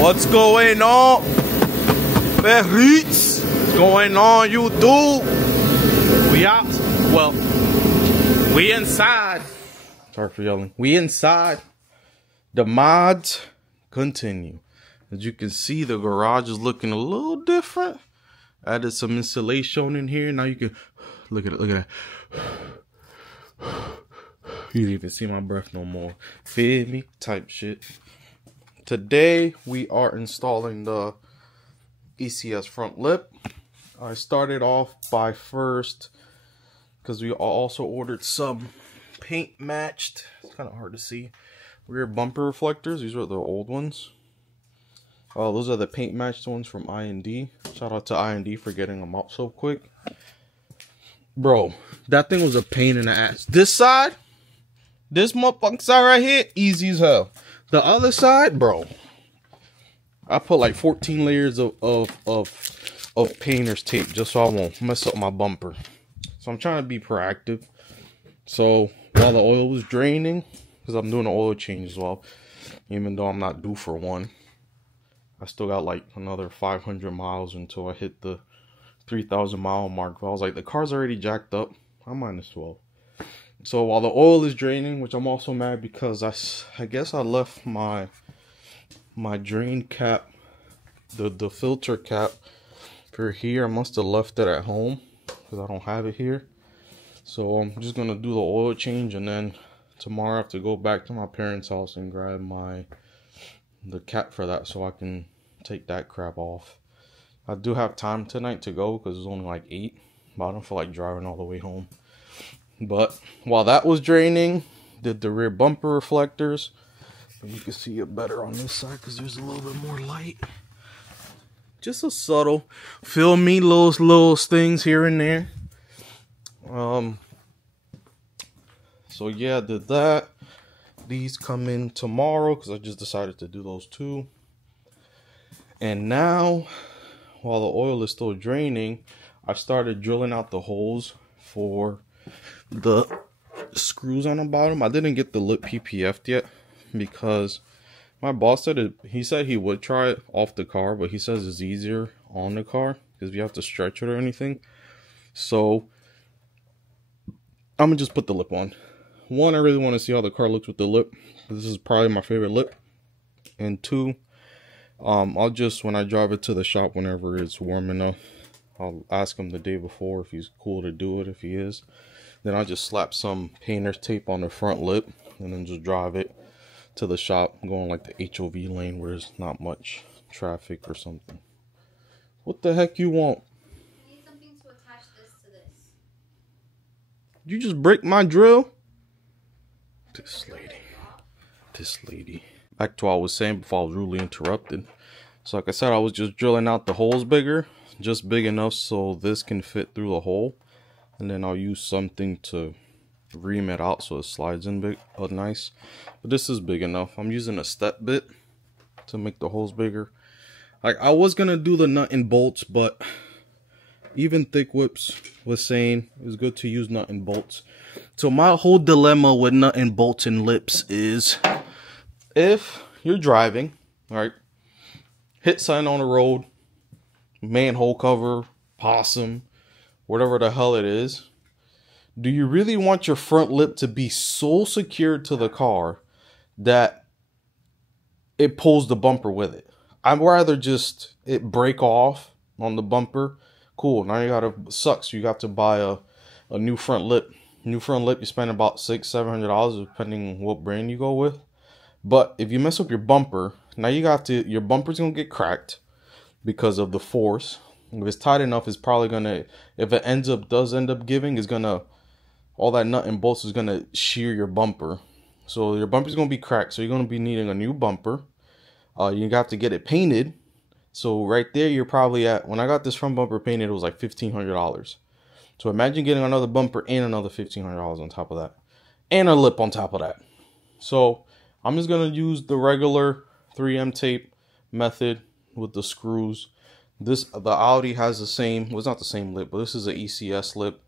What's going on, What's going on, YouTube? We out. Well, we inside. Sorry for yelling. We inside. The mods continue. As you can see, the garage is looking a little different. Added some insulation in here. Now you can look at it. Look at that. You didn't even see my breath no more. Feel me? Type shit. Today we are installing the ECS front lip. I started off by first, because we also ordered some paint matched, it's kind of hard to see, rear bumper reflectors. These are the old ones. Oh, those are the paint matched ones from I&D. Shout out to I&D for getting them out so quick. Bro, that thing was a pain in the ass. This side, this motherfucking side right here, easy as hell. The other side, bro, I put like 14 layers of painter's tape just so I won't mess up my bumper. So I'm trying to be proactive. So while the oil was draining, because I'm doing an oil change as well, even though I'm not due for one, I still got like another 500 miles until I hit the 3,000 mile mark. I was like, the car's already jacked up, I might as well. So while the oil is draining, which I'm also mad because I guess I left my drain cap, the filter cap for here. I must have left it at home because I don't have it here. So I'm just gonna do the oil change, and then tomorrow I have to go back to my parents' house and grab the cap for that so I can take that crap off. I do have time tonight to go because it's only like 8, but I don't feel like driving all the way home. But while that was draining, did the rear bumper reflectors. You can see it better on this side because there's a little bit more light. Just a subtle, feel me, little things here and there. So yeah, did that. These come in tomorrow because I just decided to do those too. And now, while the oil is still draining, I started drilling out the holes for the screws on the bottom. I didn't get the lip PPF'd yet because my boss said he said he would try it off the car, but he says it's easier on the car because you have to stretch it or anything. So I'm gonna just put the lip on. One, I really want to see how the car looks with the lip. This is probably my favorite lip. And two, I'll just, when I drive it to the shop whenever it's warm enough, I'll ask him the day before if he's cool to do it. If he is, then I'll just slap some painter's tape on the front lip and then just drive it to the shop, going like the HOV lane where there's not much traffic or something. What the heck you want? I need something to attach this to this. You just break my drill? This lady. Back to what I was saying before I was rudely interrupted. So like I said, I was just drilling out the holes bigger. Just big enough so this can fit through the hole, and then I'll use something to ream it out so it slides in big, nice. But this is big enough. I'm using a step bit to make the holes bigger. Like I was gonna do the nut and bolts, but even Thick Whips was saying it's good to use nut and bolts. So my whole dilemma with nut and bolts and lips is, if you're driving, right, hit sign on the road, manhole cover, possum, whatever the hell it is, do you really want your front lip to be so secured to the car that it pulls the bumper with it? I'd rather just it break off on the bumper. Cool, now sucks, you got to buy a new front lip. New front lip, you spend about $600-700 depending on what brand you go with. But if you mess up your bumper, now your bumper's gonna get cracked because of the force. If it's tight enough, it's probably gonna, if it does end up giving, it's gonna, all that nut and bolts is gonna shear your bumper. So your bumper's gonna be cracked. So you're gonna be needing a new bumper. You have to get it painted. So right there, you're probably at, when I got this front bumper painted, it was like $1,500. So imagine getting another bumper and another $1,500 on top of that, and a lip on top of that. So I'm just gonna use the regular 3M tape method with the screws. The Audi has the same, well, it's not the same lip, but this is an ECS lip,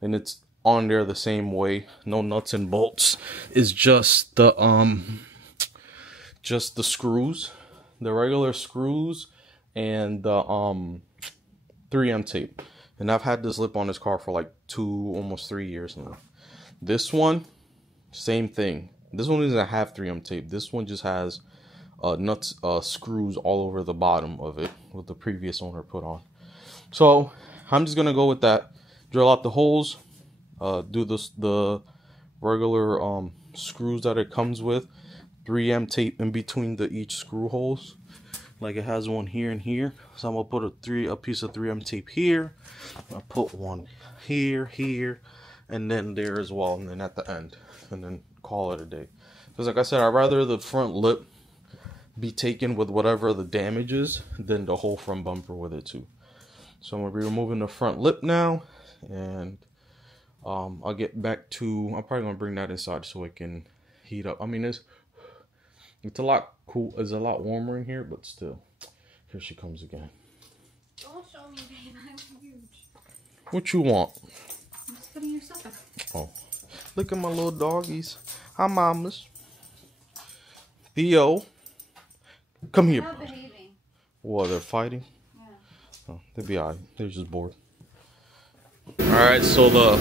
and it's on there the same way. No nuts and bolts. It's just the screws. the regular screws and the 3M tape. And I've had this lip on this car for like almost 3 years now. This one, same thing. This one doesn't have 3M tape. This one just has nuts, screws all over the bottom of it, what the previous owner put on. So I'm just gonna go with that. Drill out the holes, do the regular screws that it comes with. 3M tape in between each screw holes, like it has one here and here. So I'm gonna put a piece of 3M tape here. I'll put one here, and then there as well, and then at the end, and then call it a day. Because like I said, I'd rather the front lip be taken with whatever the damage is than the whole front bumper with it too. So I'm gonna be removing the front lip now, and I'll get back to. I'm probably gonna bring that inside so it can heat up. I mean, it's a lot cool. It's a lot warmer in here, but still. Here she comes again. Don't show me, babe. I'm huge. What you want? I'm just putting your supper. Oh, look at my little doggies. Hi, mamas. Theo, come here. They're not behaving. What? They're fighting? Yeah. Oh, they'll be alright. They're just bored. Alright, so the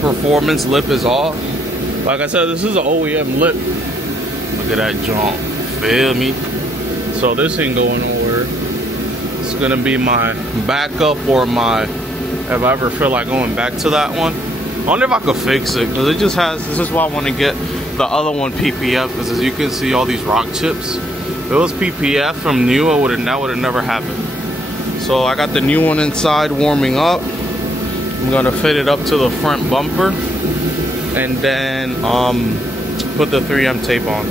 Performance lip is off. Like I said, this is an OEM lip. Look at that jump. Feel me? So this ain't going nowhere. It's gonna be my backup, or my, if I ever feel like going back to that one. I wonder if I could fix it, because it just has, this is why I want to get the other one PPF, because as you can see, all these rock chips. If it was PPF from new, that would have never happened. So I got the new one inside warming up. I'm gonna fit it up to the front bumper, and then put the 3M tape on.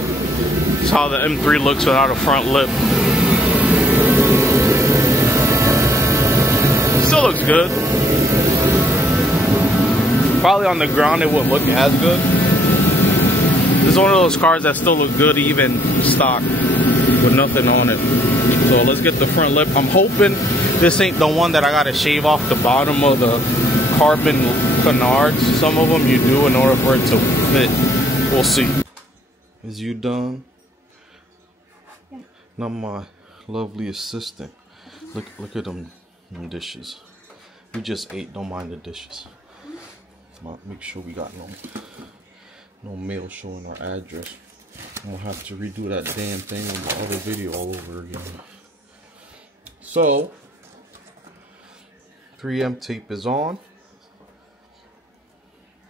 That's how the M3 looks without a front lip. Still looks good. Probably on the ground it wouldn't look as good. This is one of those cars that still look good even stock with nothing on it. So let's get the front lip. I'm hoping this ain't the one that I gotta shave off the bottom of the carbon canards. Some of them you do in order for it to fit. We'll see. Is you done? Yeah. Now my lovely assistant. Look at them dishes. We just ate. Don't mind the dishes. Make sure we got no mail showing our address. I'm gonna have to redo that damn thing on the other video all over again. So 3M tape is on.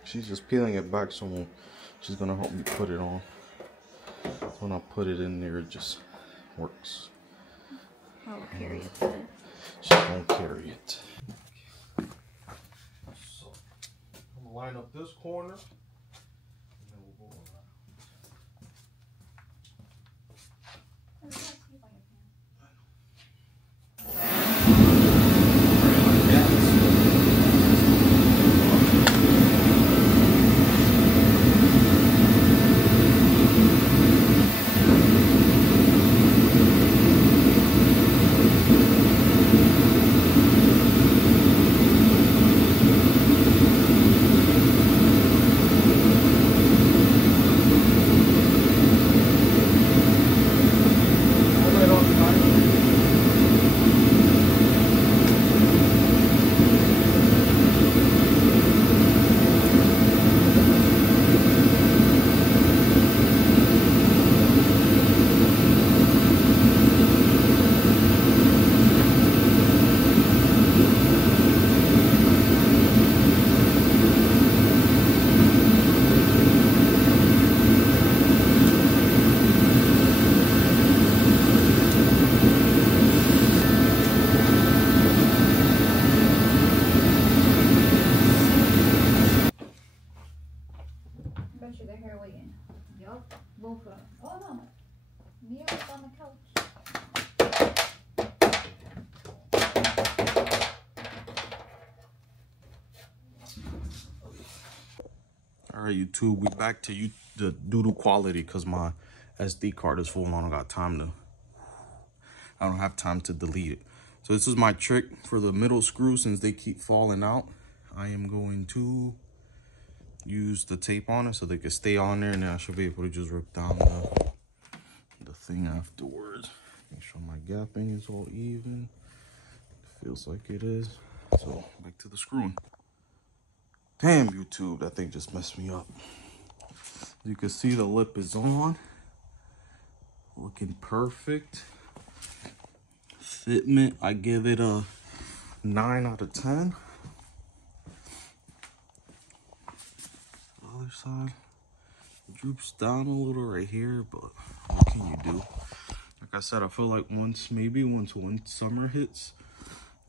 She's just peeling it back, so she's gonna help me put it on. When I put it in there, it just works. I'll carry it then. She won't carry it. So I'm gonna line up this corner, and then we'll go around. Both of them. Oh no. Neil is on the couch. Alright, YouTube, we back to the doodle quality because my SD card is full and I don't have time to delete it. So this is my trick for the middle screw. Since they keep falling out, I am going to use the tape on it so they can stay on there, and then I should be able to just rip down the thing afterwards. Make sure my gapping is all even. Feels like it is. So back to the screwing. Damn, YouTube, that thing just messed me up. You can see the lip is on. Looking perfect. Fitment, I give it a 9 out of 10. Other side. It droops down a little right here, but what can you do? Like I said, I feel like maybe once one summer hits,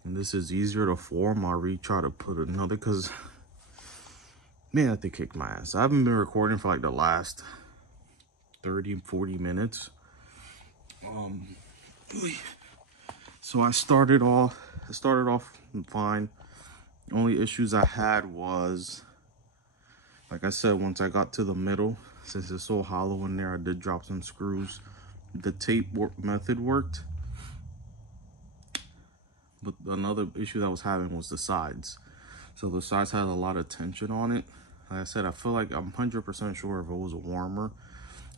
and this is easier to form, I'll try to put another, because, man, that thing kicked my ass. I haven't been recording for like the last 30-40 minutes. So I started off fine. The only issues I had was, like I said, once I got to the middle, since it's so hollow in there, I did drop some screws. The tape method worked, but another issue that I was having was the sides. So the sides had a lot of tension on it. Like I said, I feel like I'm 100% sure if it was warmer,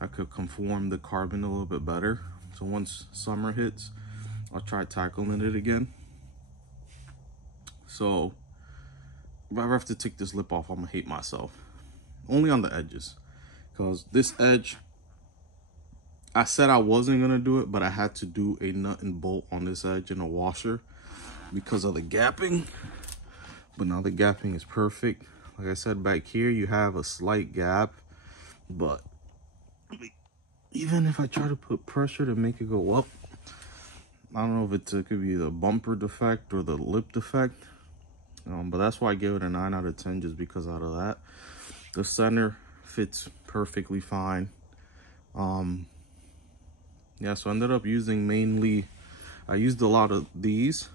I could conform the carbon a little bit better. So once summer hits, I'll try tackling it again. So if I ever have to take this lip off, I'm gonna hate myself. Only on the edges, because this edge, I said I wasn't gonna do it, but I had to do a nut and bolt on this edge and a washer because of the gapping. But now the gapping is perfect. Like I said, back here you have a slight gap, but even if I try to put pressure to make it go up, I don't know if it could be the bumper defect or the lip defect. But that's why I gave it a 9 out of 10, just because out of that. The center fits perfectly fine. Yeah, so I ended up using I used a lot of these.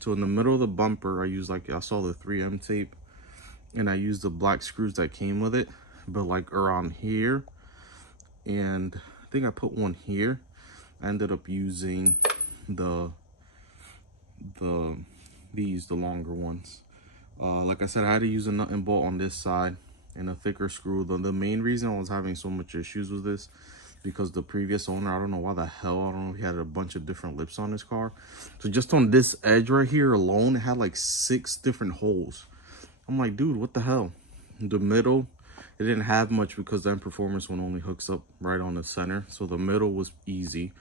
So in the middle of the bumper, I used, like, I saw the 3M tape, and I used the black screws that came with it, but like around here, and I think I put one here. I ended up using the longer ones. Like I said, I had to use a nut and bolt on this side and a thicker screw. The main reason I was having so much issues with this, because the previous owner, I don't know why the hell, I don't know, he had a bunch of different lips on his car. So just on this edge right here alone, it had like 6 different holes. I'm like, dude, what the hell? The middle, it didn't have much because the M Performance one only hooks up right on the center. So the middle was easy.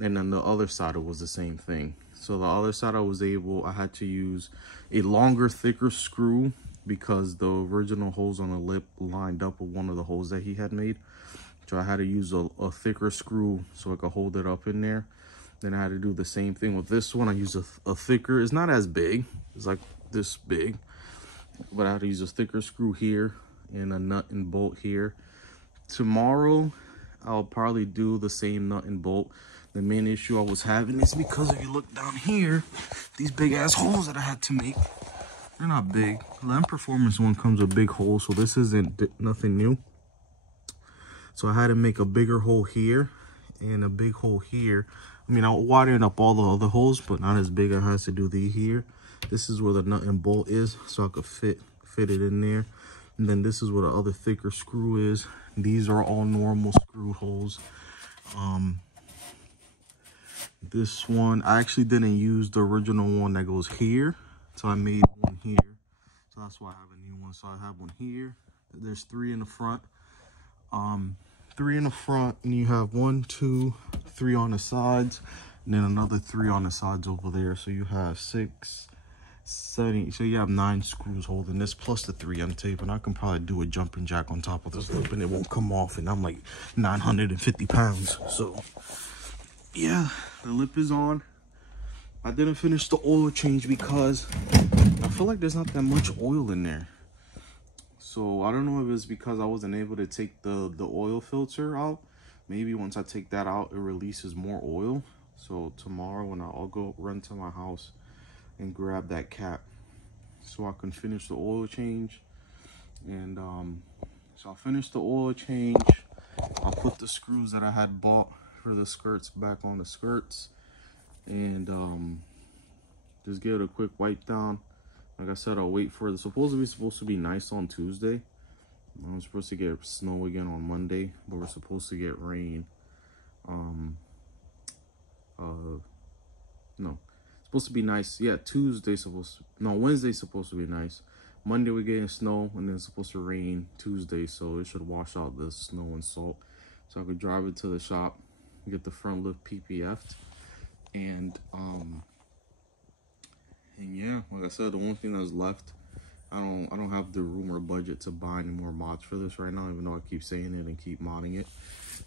And then the other side, it was the same thing. So the other side, I had to use a longer, thicker screw because the original holes on the lip lined up with one of the holes that he had made. So I had to use a thicker screw so I could hold it up in there. Then I had to do the same thing with this one. I used a thicker, it's not as big, it's like this big, but I had to use a thicker screw here and a nut and bolt here. Tomorrow, I'll probably do the same nut and bolt. The main issue I was having is because if you look down here, these big ass holes that I had to make, they're not big. The M Performance one comes with big holes, so this isn't nothing new. So I had to make a bigger hole here and a big hole here. I mean, I widened up all the other holes, but not as big. I had to do the here. This is where the nut and bolt is, so I could fit it in there. And then this is where the other thicker screw is. These are all normal screw holes. This one, I actually didn't use the original one that goes here, so I made one here. So that's why I have a new one. So I have one here. There's 3 in the front. 3 in the front, and you have 1, 2, 3 on the sides, and then another 3 on the sides over there. So you have 6, 7, 8. So you have 9 screws holding this, plus the 3M tape. And I can probably do a jumping jack on top of this lip, and it won't come off. And I'm like 950 pounds. So yeah, the lip is on. I didn't finish the oil change because I feel like there's not that much oil in there. So I don't know if it's because I wasn't able to take the oil filter out. Maybe once I take that out, it releases more oil. So tomorrow when I'll go run to my house and grab that cap so I can finish the oil change. And so I'll finish the oil change. I'll put the screws that I had bought for the skirts back on the skirts, and just give it a quick wipe down. Like I said, I'll wait for it. It's supposed to be nice on Tuesday. I'm supposed to get snow again on Monday, but we're supposed to get rain no, supposed to be nice. Yeah, Wednesday's supposed to be nice. Monday we're getting snow, and then it's supposed to rain Tuesday, so it should wash out the snow and salt. So I could drive it to the shop, get the front lift PPF'd, and yeah, like I said, the one thing that's left, I don't have the room or budget to buy any more mods for this right now, even though I keep saying it and keep modding it.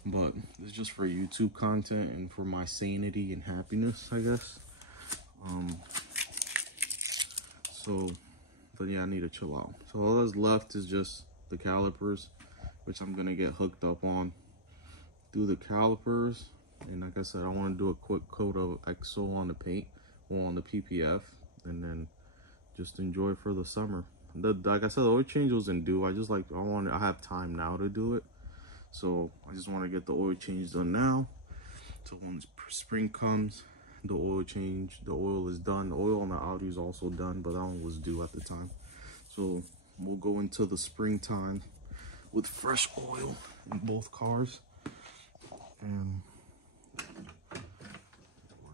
But it's just for YouTube content and for my sanity and happiness, I guess. But yeah, I need to chill out. So all that's left is just the calipers, which I'm gonna get hooked up on. Do the calipers, and like I said, I want to do a quick coat of EXO on the paint, or on the PPF, and then just enjoy for the summer. Like I said, the oil change wasn't due. I have time now to do it, so I just want to get the oil change done now. So when spring comes, the oil is done. The oil on the Audi is also done, but that one was due at the time. So we'll go into the springtime with fresh oil in both cars. And lower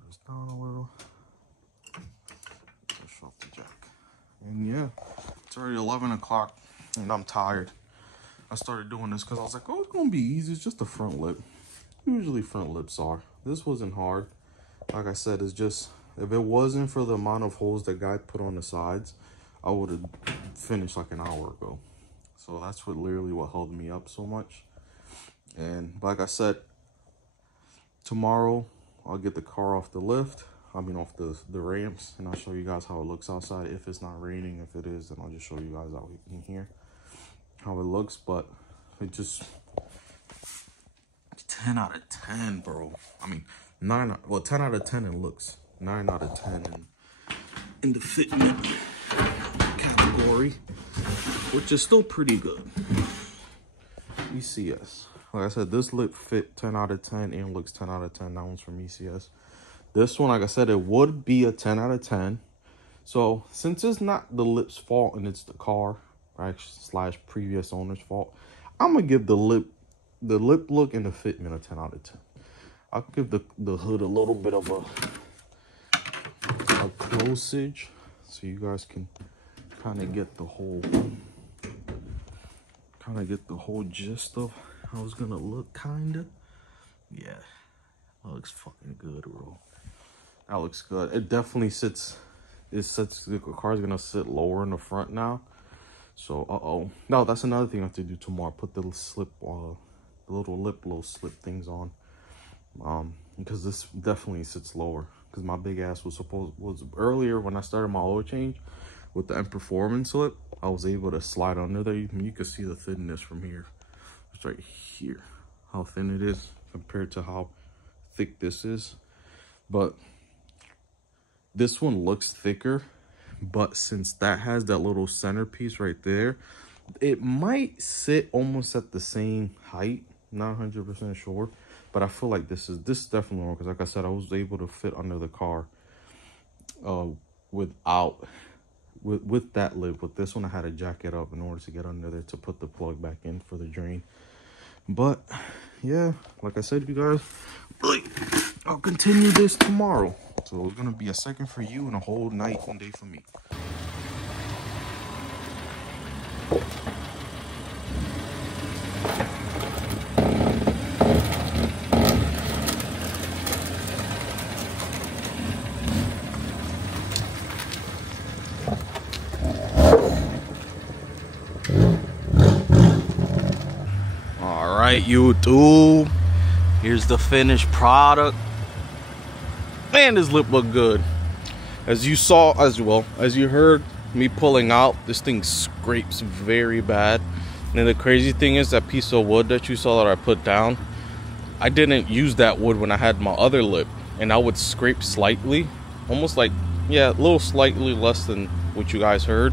this down a little. Push off the jack. And yeah, it's already 11 o'clock and I'm tired. I started doing this because I was like, oh, it's gonna be easy. It's just the front lip. Usually front lips are. This wasn't hard. Like I said, it's just, if it wasn't for the amount of holes that guy put on the sides, I would have finished like an hour ago. So that's literally what held me up so much. And like I said, tomorrow I'll get the car off the lift. I mean off the ramps, and I'll show you guys how it looks outside. If it's not raining, if it is, then I'll just show you guys out in here how it looks. But it just 10 out of 10, bro. I mean 10 out of 10 in looks, 9 out of 10 in the fitment category, which is still pretty good. ECS. Like I said, this lip fit 10 out of 10 and looks 10 out of 10. That one's from ECS. This one, like I said, it would be a 10 out of 10. So since it's not the lip's fault and it's the car, right, / previous owner's fault, I'm gonna give the lip look and the fitment a 10 out of 10. I'll give the hood a little bit of a closage so you guys can kind of get the whole gist of how it's gonna look, kinda. Yeah, that looks fucking good, bro. That looks good. It definitely sits. The car's gonna sit lower in the front now. So no, that's another thing I have to do tomorrow. Put the little lip glow slip things on. Because this definitely sits lower. Because my big ass was earlier when I started my oil change with the M Performance lip, I was able to slide under there. You can see the thinness from here. It's right here, how thin it is compared to how thick this is. But this one looks thicker, but since that has that little centerpiece right there, it might sit almost at the same height. Not 100% sure, but I feel like this is definitely more, because like I said, I was able to fit under the car with that lip. With this one, I had to jack it up in order to get under there to put the plug back in for the drain. But yeah, like I said, you guys, I'll continue this tomorrow. So it's gonna be a second for you and a whole night, one day for me. All right, YouTube, here's the finished product. Man, this lip looked good. As you saw, as you heard me pulling out, this thing scrapes very bad. And the crazy thing is, that piece of wood that you saw that I put down, I didn't use that wood when I had my other lip, and I would scrape slightly, almost like, yeah, a little slightly less than what you guys heard,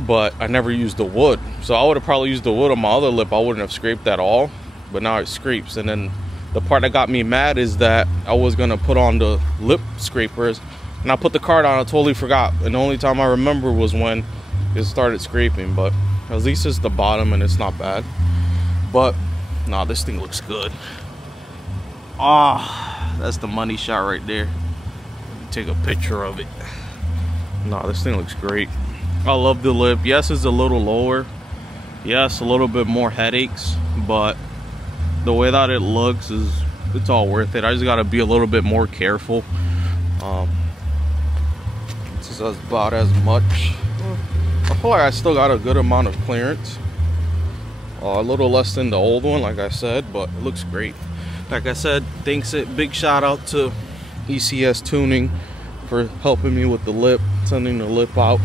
but I never used the wood. So I would have probably used the wood on my other lip. I wouldn't have scraped at all, but now it scrapes. And then the part that got me mad is that I was gonna put on the lip scrapers, and I put the card on. I totally forgot, and the only time I remember was when it started scraping. But at least it's the bottom and it's not bad. But nah, this thing looks good. Ah, that's the money shot right there. Take a picture of it. No, this thing looks great. I love the lip. Yes, it's a little lower. Yes, a little bit more headaches, but the way that it looks is, it's all worth it. I just gotta be a little bit more careful. This is about as much. I feel like I still got a good amount of clearance. A little less than the old one, like I said, but it looks great. Like I said, big shout out to ECS Tuning for helping me with the lip, sending the lip out.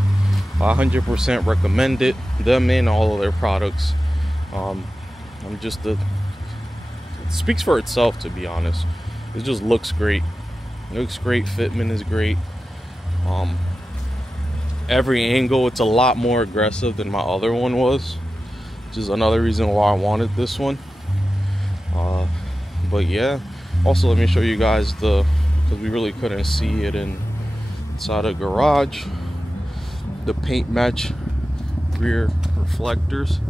100% recommend it, them and all of their products. It speaks for itself, to be honest. It just looks great. It looks great. Fitment is great. Every angle, it's a lot more aggressive than my other one was, which is another reason why I wanted this one. But yeah, also let me show you guys because we really couldn't see it inside a garage, the paint match rear reflectors.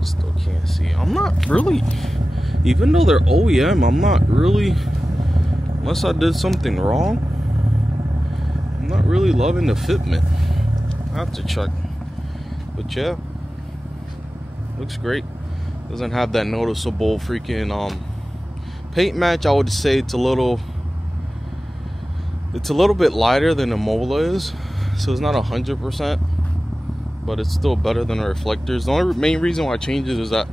Still can't see. I'm not really, even though they're OEM, I'm not really, unless I did something wrong, I'm not really loving the fitment. I have to check. But yeah, looks great. Doesn't have that noticeable freaking paint match. I would say it's a little bit lighter than Imola is, so it's not 100%, but it's still better than the reflectors. The only main reason why I changed it is that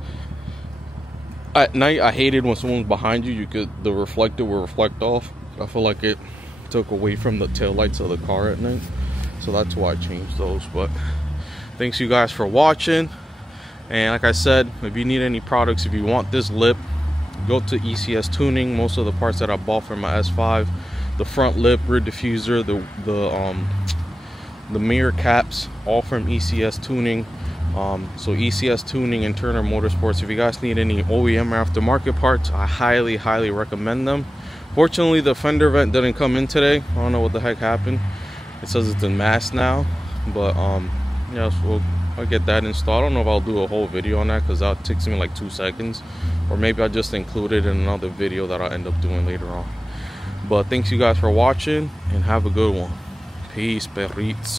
at night I hated when someone's behind you, the reflector will reflect off. I feel like it took away from the taillights of the car at night, so that's why I changed those. But thanks you guys for watching, and like I said, if you need any products, if you want this lip, go to ECS Tuning. Most of the parts that I bought for my S5, the front lip, rear diffuser, the mirror caps, all from ECS Tuning. So ECS Tuning and Turner Motorsports. If you guys need any OEM or aftermarket parts, I highly recommend them. Fortunately, the fender vent didn't come in today. I don't know what the heck happened. It says it's in mass now, but yeah, so I'll get that installed. I don't know if I'll do a whole video on that because that takes me like 2 seconds, or maybe I'll just include it in another video that I'll end up doing later on. But thanks you guys for watching, and have a good one. Peace, perrits.